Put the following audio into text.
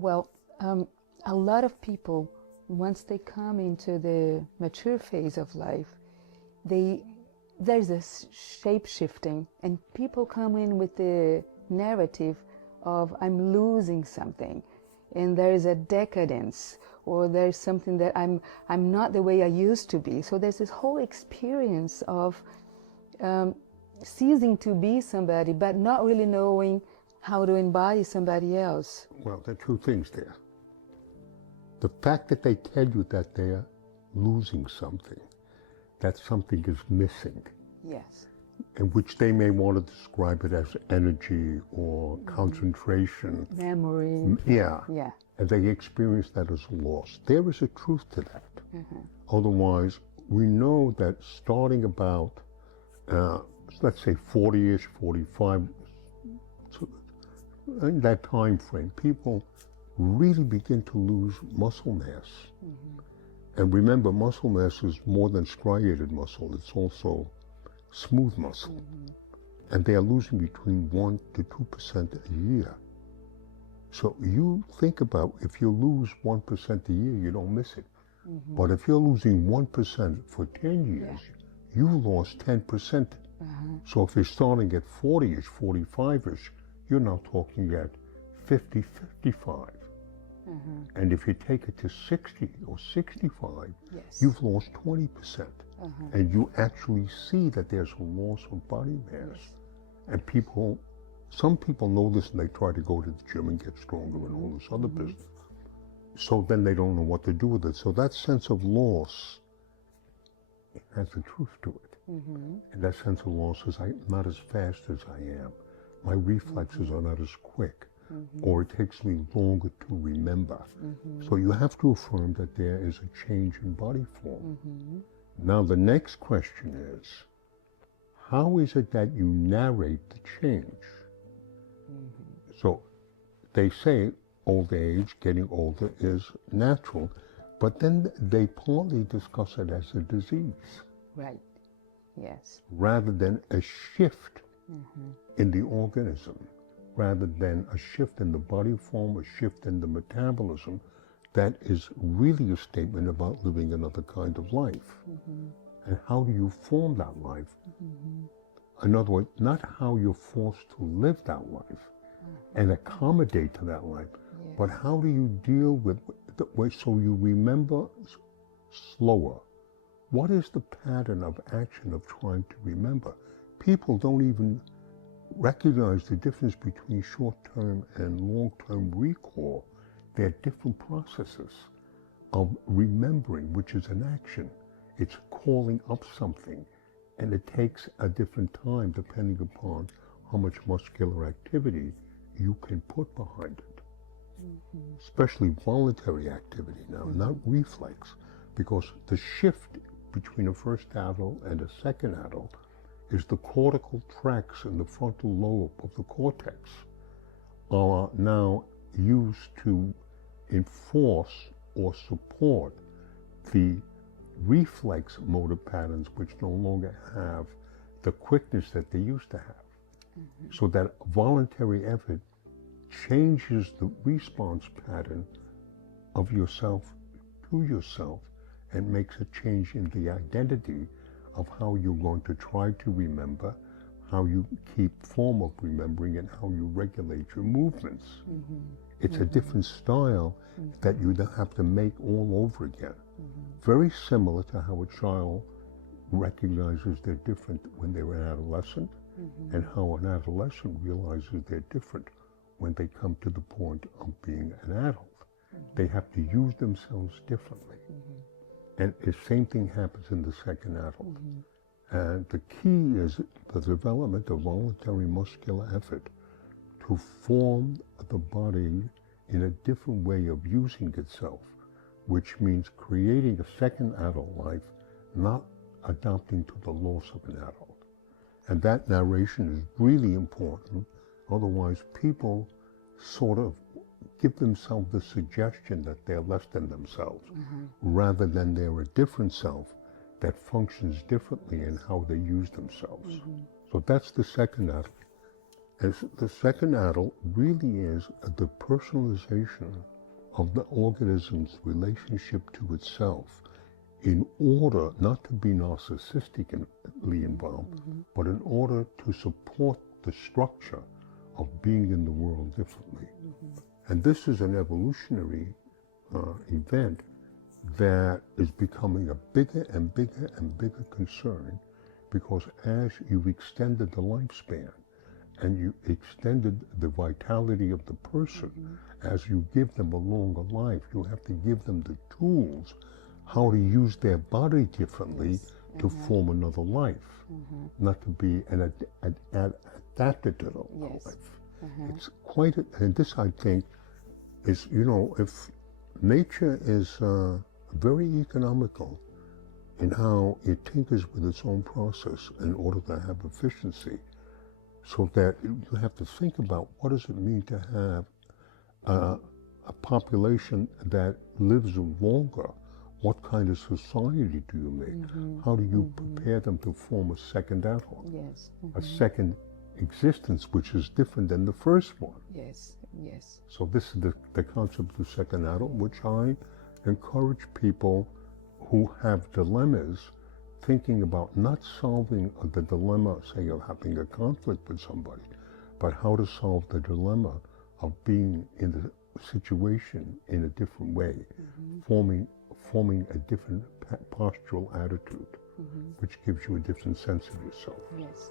Well, a lot of people, once they come into the mature phase of life, there's a shape shifting, and people come in with the narrative of I'm losing something, and there's a decadence, or there's something that I'm not the way I used to be. So there's this whole experience of ceasing to be somebody, but not really knowing how to embody somebody else. Well, there are two things there. The fact that they tell you that they're losing something, that something is missing. Yes. In which they may want to describe it as energy or concentration. Memory. Yeah. Yeah. And they experience that as loss. There is a truth to that. Otherwise, we know that starting about, let's say 40-ish, 45, in that time frame, people really begin to lose muscle mass. And remember, muscle mass is more than striated muscle. It's also smooth muscle. And they are losing between 1% to 2% a year. So you think about, if you lose 1% a year, you don't miss it. But if you're losing 1% for 10 years, you lost 10%. So if you're starting at 40-ish, 45-ish, you're now talking at 50, 55. And if you take it to 60 or 65, you've lost 20%. And you actually see that there's a loss of body mass. And some people know this and they try to go to the gym and get stronger and all this other business. So then they don't know what to do with it. So that sense of loss has a truth to it. And that sense of loss is I'm not as fast as I am. My reflexes are not as quick. Or it takes me longer to remember. So you have to affirm that there is a change in body form. Now the next question is, how is it that you narrate the change? So they say old age, getting older is natural, but then they partly discuss it as a disease. Right. Yes. Rather than a shift in the organism, rather than a shift in the body form, a shift in the metabolism, that is really a statement about living another kind of life. And how do you form that life? In other words, not how you're forced to live that life and accommodate to that life, but how do you deal with the way so you remember slower? What is the pattern of action of trying to remember? People don't even recognize the difference between short-term and long-term recall. They're different processes of remembering, which is an action. It's calling up something, and it takes a different time depending upon how much muscular activity you can put behind it. Especially voluntary activity now, not reflex, because the shift between a first adult and a second adult is the cortical tracts in the frontal lobe of the cortex are now used to enforce or support the reflex motor patterns which no longer have the quickness that they used to have. So that voluntary effort changes the response pattern of yourself to yourself and makes a change in the identity of how you're going to try to remember, how you keep form of remembering, and how you regulate your movements. It's a different style that you don't have to make all over again. Very similar to how a child recognizes they're different when they're an adolescent, and how an adolescent realizes they're different when they come to the point of being an adult. They have to use themselves differently. And the same thing happens in the second adult. And the key is the development of voluntary muscular effort to form the body in a different way of using itself, which means creating a second adult life, not adapting to the loss of an adult. And that narration is really important. Otherwise, people sort of give themselves the suggestion that they're less than themselves, rather than they're a different self that functions differently in how they use themselves. So that's the second adult. And the second adult really is the personalization of the organism's relationship to itself in order not to be narcissistically involved, but in order to support the structure of being in the world differently. And this is an evolutionary event that is becoming a bigger and bigger and bigger concern, because as you've extended the lifespan and you extended the vitality of the person, as you give them a longer life, you have to give them the tools how to use their body differently to form another life, not to be adapted to the life. It's quite, and this I think is, if nature is very economical in how it tinkers with its own process in order to have efficiency, so that you have to think about what does it mean to have a population that lives longer. What kind of society do you make? How do you prepare them to form a second adult? Yes. A second existence, which is different than the first one. Yes. Yes. So this is the concept of second adult, which I encourage people who have dilemmas, thinking about not solving the dilemma, say, of having a conflict with somebody, but how to solve the dilemma of being in the situation in a different way, forming a different postural attitude, which gives you a different sense of yourself. Yes.